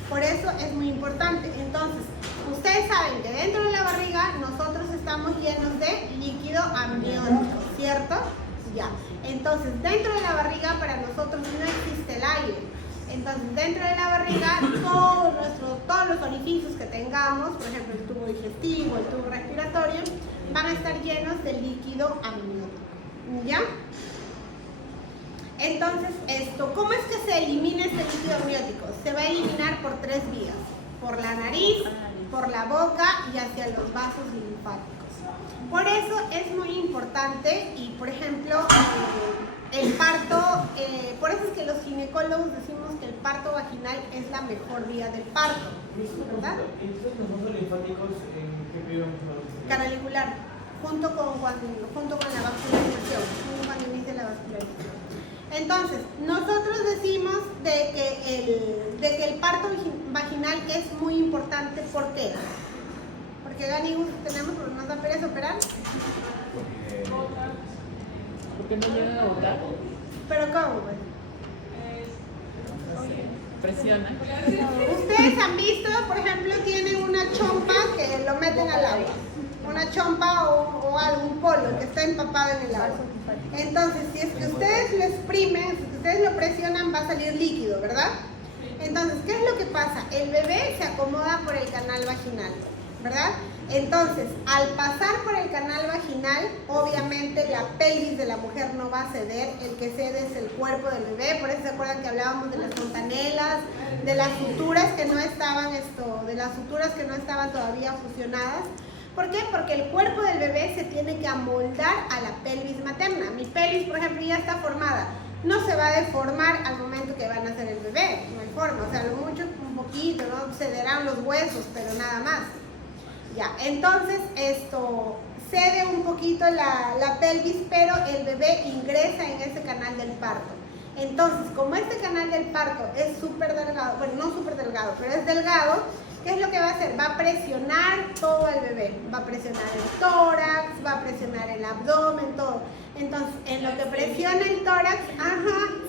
Por eso es muy importante. Entonces, ustedes saben que dentro de la barriga nosotros estamos llenos de líquido amniótico, ¿cierto? Ya. Entonces, dentro de la barriga para nosotros no existe el aire. Entonces, dentro de la barriga, todos los orificios que tengamos, por ejemplo, el tubo digestivo, el tubo respiratorio, van a estar llenos de líquido amniótico, ¿ya? Entonces, ¿cómo es que se elimina este líquido amniótico? Se va a eliminar por 3 vías, por la nariz, por la boca y hacia los vasos linfáticos. Por eso es muy importante y, por ejemplo, el parto, por eso es que los ginecólogos decimos que el parto vaginal es la mejor vía del parto, ¿verdad? ¿Estos vasos linfáticos en qué periodo? Canalicular, junto con la vascularización, cuando inicia la vascularización. Entonces, nosotros decimos de que el parto vaginal es muy importante. ¿Por qué? Porque Dani tenemos, pero nos da pereza operar. ¿Por qué no llegan a botar? ¿Pero cómo? Pues? Presiona. Ustedes han visto, por ejemplo, tienen una chompa que lo meten al agua. Una chompa o algún polo que está empapado en el agua. Entonces, si es que ustedes lo exprimen, si ustedes lo presionan, va a salir líquido, ¿verdad? Entonces, ¿qué es lo que pasa? El bebé se acomoda por el canal vaginal, ¿verdad? Entonces, al pasar por el canal vaginal, obviamente la pelvis de la mujer no va a ceder, el que cede es el cuerpo del bebé. Por eso se acuerdan que hablábamos de las fontanelas, de las suturas que no estaban todavía fusionadas. ¿Por qué? Porque el cuerpo del bebé se tiene que amoldar a la pelvis materna. Mi pelvis, por ejemplo, ya está formada. No se va a deformar al momento que van a hacer el bebé, no hay forma. O sea, lo mucho un poquito, ¿no? Cederán los huesos, pero nada más. Ya, entonces esto cede un poquito la pelvis, pero el bebé ingresa en ese canal del parto. Entonces, como este canal del parto es súper delgado, bueno, no súper delgado, pero es delgado, ¿qué es lo que va a hacer? Va a presionar todo el bebé, va a presionar el tórax, va a presionar el abdomen, todo. Entonces, en lo que presiona el tórax,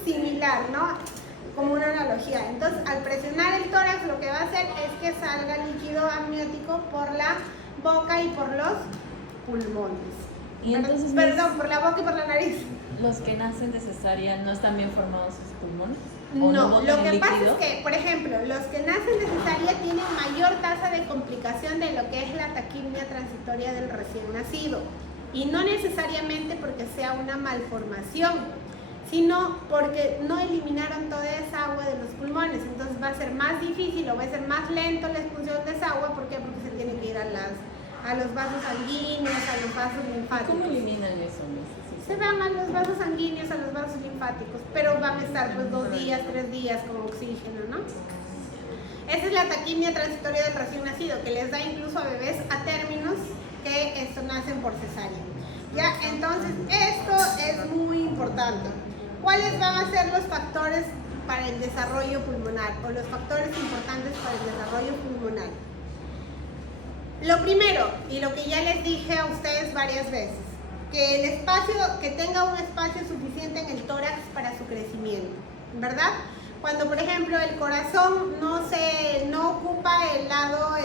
similar, ¿no? Como una analogía. Entonces, al presionar el tórax, lo que va a hacer es que salga líquido amniótico por la boca y por los pulmones. Y entonces, por la boca y por la nariz. ¿Los que nacen de cesárea no están bien formados sus pulmones? No, lo que pasa es que, por ejemplo, los que nacen de cesárea tienen mayor tasa de complicación de lo que es la taquimia transitoria del recién nacido. Y no necesariamente porque sea una malformación, sino porque no eliminaron toda esa agua de los pulmones. Entonces va a ser más difícil o va a ser más lento la expulsión de esa agua. ¿Por qué? Porque se tiene que ir a los vasos sanguíneos, a los vasos linfáticos. ¿Cómo eliminan eso? Se van a los vasos sanguíneos, a los vasos linfáticos, pero van a estar pues 2 días, 3 días con oxígeno, ¿no? Esa es la taquimia transitoria del recién nacido, que les da incluso a bebés a términos que nacen por cesárea. Ya, entonces esto es muy importante. ¿Cuáles van a ser los factores para el desarrollo pulmonar o los factores importantes para el desarrollo pulmonar? Lo primero, y lo que ya les dije a ustedes varias veces, que tenga un espacio suficiente en el tórax para su crecimiento, ¿verdad? Cuando, por ejemplo, el corazón no ocupa el lado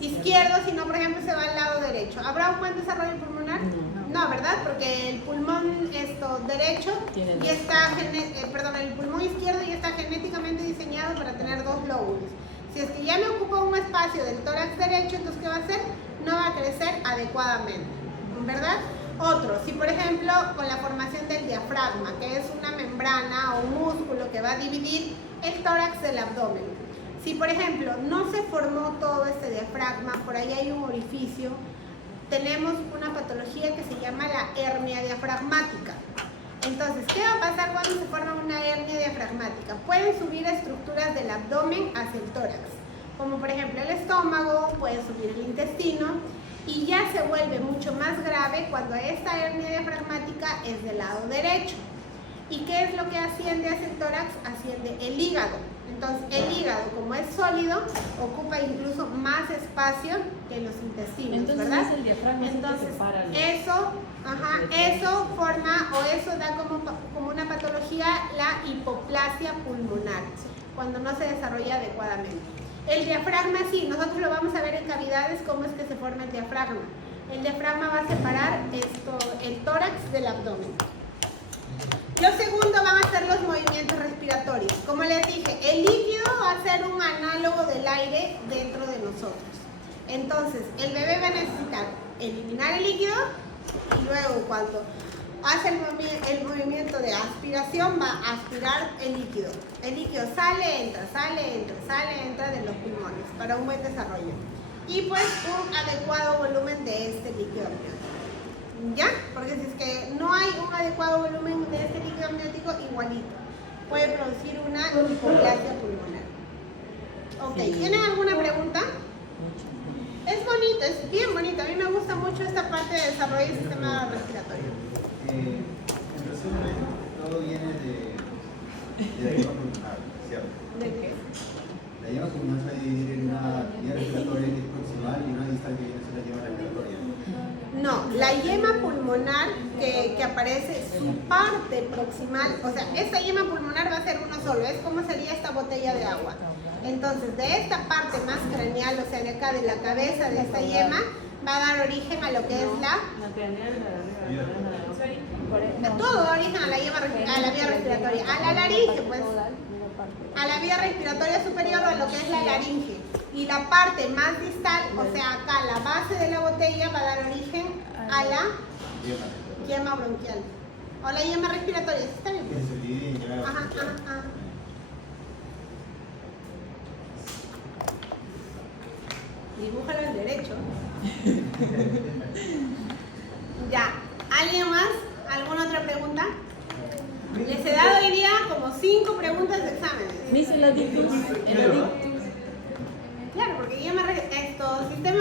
izquierdo, sino, por ejemplo, se va al lado derecho. ¿Habrá un buen desarrollo pulmonar? No, ¿verdad? Porque el pulmón derecho ya está, el pulmón izquierdo ya está genéticamente diseñado para tener 2 lóbulos. Si es que ya no ocupa un espacio del tórax derecho, entonces ¿qué va a hacer? No va a crecer adecuadamente, ¿verdad? Otro, si por ejemplo con la formación del diafragma, que es una membrana o un músculo que va a dividir el tórax del abdomen. Si por ejemplo no se formó todo este diafragma, por ahí hay un orificio, tenemos una patología que se llama la hernia diafragmática. Entonces, ¿qué va a pasar cuando se forma una hernia diafragmática? Pueden subir estructuras del abdomen hacia el tórax, como por ejemplo el estómago, puede subir el intestino, y ya se vuelve mucho más grave cuando esta hernia diafragmática es del lado derecho. ¿Y qué es lo que asciende hacia el tórax? Asciende el hígado. Entonces, el hígado, como es sólido, ocupa incluso más espacio que los intestinos. Entonces, ¿verdad? es el diafragma. Entonces, que separa los... eso forma o eso da como una patología la hipoplasia pulmonar, cuando no se desarrolla adecuadamente. El diafragma sí, nosotros lo vamos a ver en cavidades, cómo es que se forma el diafragma. El diafragma va a separar el tórax del abdomen. Lo segundo van a ser los movimientos respiratorios. Como les dije, el líquido va a ser un análogo del aire dentro de nosotros. Entonces, el bebé va a necesitar eliminar el líquido y luego cuando hace el movimiento de aspiración va a aspirar el líquido. El líquido sale, entra de los pulmones para un buen desarrollo. Y pues un adecuado volumen de este líquido amniótico. ¿Ya? Porque si es que no hay un adecuado volumen de este líquido amniótico, igualito puede producir una hipoplasia pulmonar. Ok, Sí. ¿Tienen alguna pregunta? Es bonito, es bien bonito. A mí me gusta mucho esta parte de desarrollo del sistema respiratorio. En resumen, todo viene de la yema pulmonar, ¿cierto? ¿De qué? La yema pulmonar se va a dividir en una vía respiratoria que es proximal y una distal que viene a ser la yema respiratoria. No, la yema pulmonar que aparece, su parte proximal, o sea, esta yema pulmonar va a ser uno solo, es como sería esta botella de agua. Entonces, de esta parte más craneal, o sea, de acá de la cabeza de esta yema, va a dar origen a lo que es todo da origen a la vía respiratoria, a la laringe, pues. a la vía respiratoria superior o a lo que es la laringe. Y la parte más distal, o sea, acá la base de la botella va a dar origen a la yema bronquial. O la yema respiratoria, ¿sí está bien? Ajá. Dibújalo al derecho. Ya. ¿Alguien más? ¿Alguna otra pregunta? Les he dado hoy día como 5 preguntas de exámenes. Miss, el adictus. Claro, porque sistema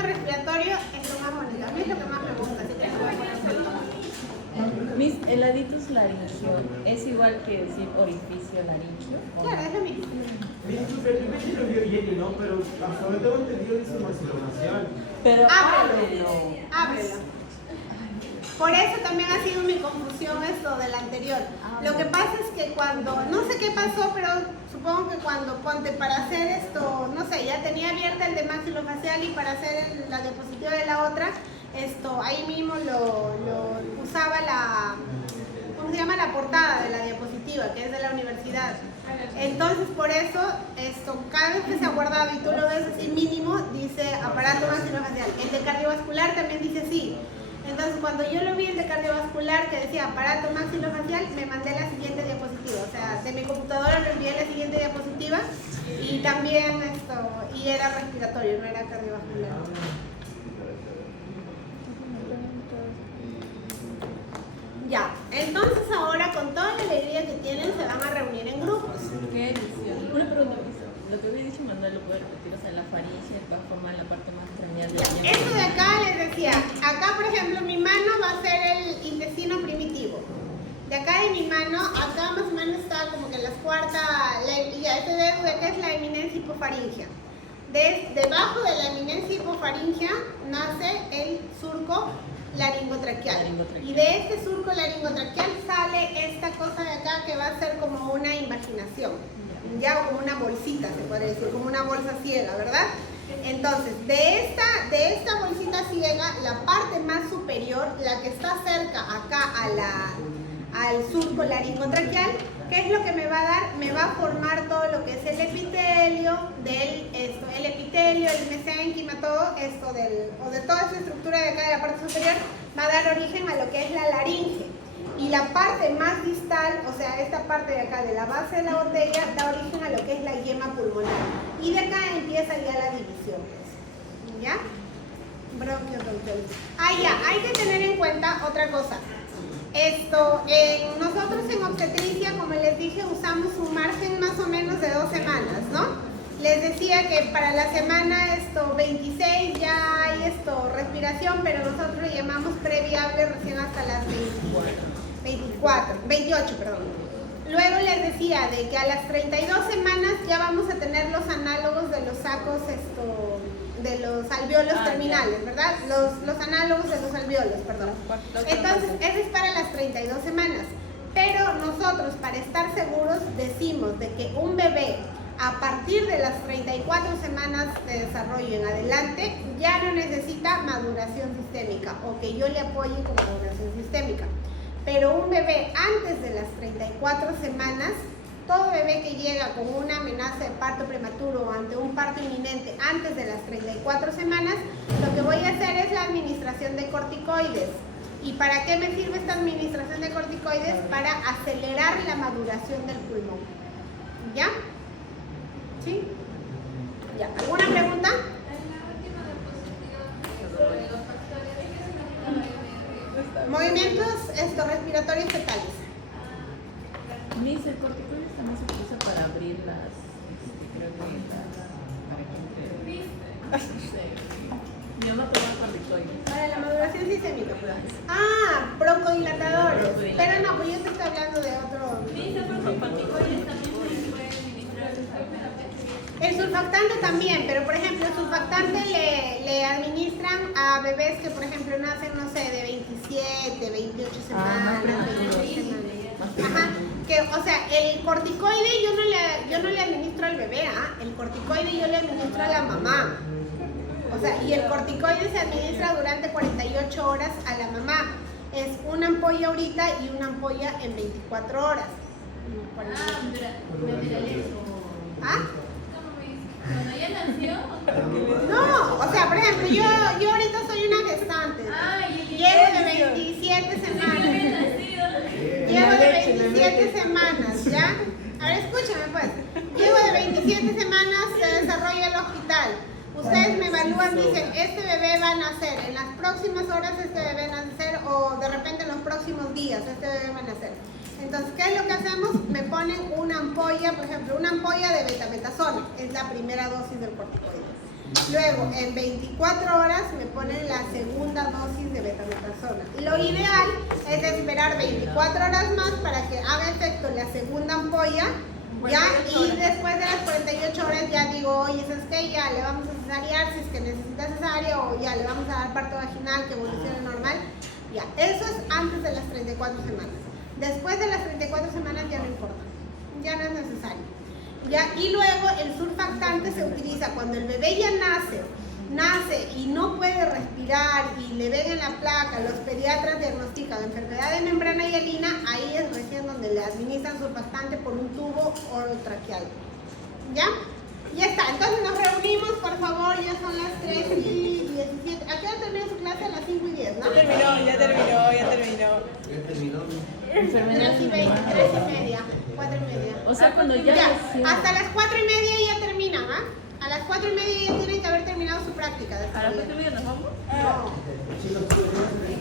respiratorio es lo más bonito. A mí es lo que más me gusta, así que lo voy a poner así. Miss, el adictus laringio es igual que decir orificio laringio. ¿O no? Claro, es lo mismo. Yo lo vio Jenny, ¿no? Pero hasta donde tengo entendido dice maxilofacial. Pero Ábrelo. Por eso también ha sido mi confusión esto del anterior. Lo que pasa es que cuando, no sé qué pasó, pero supongo que cuando ponte para hacer esto, no sé, ya tenía abierta el de maxilofacial y para hacer la diapositiva de la otra, ahí mismo lo usaba ¿cómo se llama? La portada de la diapositiva, que es de la universidad. Entonces, por eso, cada vez que se ha guardado y tú lo ves así mínimo, dice aparato maxilofacial. El de cardiovascular también dice así. Entonces, cuando yo lo vi el de cardiovascular que decía aparato maxilofacial, me mandé la siguiente diapositiva. O sea, de mi computadora me envié la siguiente diapositiva y también y era respiratorio, no era cardiovascular. Ya, entonces ahora con toda la alegría que tienen se van a reunir en grupos. ¿Qué edición? Una pregunta, lo que había dicho Manuel lo puede repetir, o sea, la faringe va a formar la parte más craneal de la Ya, esto de acá les decía, acá por ejemplo mi mano va a ser el intestino primitivo. De acá de mi mano, acá más o menos está como que las cuartas, ya este dedo de acá es la eminencia hipofaringea. Debajo de la eminencia hipofaringea nace el surco laringotraqueal. Y de este surco laringotraqueal sale esta cosa de acá que va a ser como una invaginación, ya como una bolsita se podría decir, como una bolsa ciega, ¿verdad? Entonces, de esta bolsita ciega, la parte más superior, la que está cerca acá al surco laringotraqueal, ¿qué es lo que me va a dar? Me va a formar todo lo que es el epitelio, el epitelio, el mesénquima, todo esto o de toda esa estructura de acá de la parte superior, va a dar origen a lo que es la laringe. Y la parte más distal, o sea, esta parte de acá de la base de la botella, da origen a lo que es la yema pulmonar. Y de acá empieza ya la división. ¿Ya? Bronquiobronquiolitis. Ya, hay que tener en cuenta otra cosa. Nosotros en obstetricia, como les dije, usamos un margen más o menos de 2 semanas, ¿no? Les decía que para la semana 26 ya hay respiración, pero nosotros le llamamos previable recién hasta las 28, perdón. Luego les decía de que a las 32 semanas ya vamos a tener los análogos de los sacos, de los alvéolos terminales, ¿verdad? Los análogos de los alvéolos, perdón. Entonces, eso es para las 32 semanas. Pero nosotros, para estar seguros, decimos de que un bebé, a partir de las 34 semanas de desarrollo en adelante, ya no necesita maduración sistémica o que yo le apoye con maduración sistémica. Pero un bebé antes de las 34 semanas, todo bebé que llega con una amenaza de parto prematuro o ante un parto inminente antes de las 34 semanas, lo que voy a hacer es la administración de corticoides. ¿Y para qué me sirve esta administración de corticoides? Para acelerar la maduración del pulmón. ¿Ya? ¿Sí? ¿Ya? ¿Alguna pregunta? Movimientos respiratorios fetales. Miss, el corticoides también se utiliza para abrir las, creo que para que mi mamá toma corticoides. Para la maduración sistémica. Broncodilatadores. Pero no, pues yo te estoy hablando de otro. El surfactante también, pero por ejemplo, el surfactante le administran a bebés que, por ejemplo, nacen, no sé, de 27, 28 semanas, 28 semanas. Ajá. O sea, el corticoide yo no le administro al bebé, el corticoide yo le administro a la mamá. O sea, y el corticoide se administra durante 48 horas a la mamá. Es una ampolla ahorita y una ampolla en 24 horas. ¿Ah? Cuando ella nació. No, o sea, por ejemplo, yo ahorita soy una gestante. Llevo de 27 semanas. Llevo de 27 semanas, ¿ya? A ver, escúchame pues. Llevo de 27 semanas de desarrollo del hospital. Ustedes me evalúan, dicen, este bebé va a nacer, en las próximas horas este bebé va a nacer, o de repente en los próximos días este bebé va a nacer. Entonces, ¿qué es lo que hacemos? Me ponen una ampolla, por ejemplo, una ampolla de betametasona, es la primera dosis del corticoide. Luego, en 24 horas me ponen la segunda dosis de betametasona. Lo ideal es esperar 24 horas más para que haga efecto la segunda ampolla, ¿ya? Y después de las 48 horas ya digo, oye, ¿sabes qué? Ya le vamos a cesariar si es que necesita cesárea, o ya le vamos a dar parto vaginal que evolucione normal. Ya, eso es antes de las 34 semanas. Después de las 34 semanas ya no importa, ya no es necesario. ¿Ya? Y luego el surfactante se utiliza cuando el bebé ya nace y no puede respirar y le ven en la placa, los pediatras diagnostican enfermedad de membrana hialina, ahí es recién donde le administran surfactante por un tubo orotraqueal. ¿Ya? Ya está, entonces nos reunimos, por favor, ya son las 3:17. ¿A qué hora termina su clase? A las 5:10, ¿no? Ya terminó. Ya terminó. 3:30, 4:30. O sea, cuando ya Ya, nació. hasta las 4:30 ya terminan, ¿ah? A las 4:30 ya tienen que haber terminado su práctica. ¿A las 4:30 nos vamos? No. Chicos,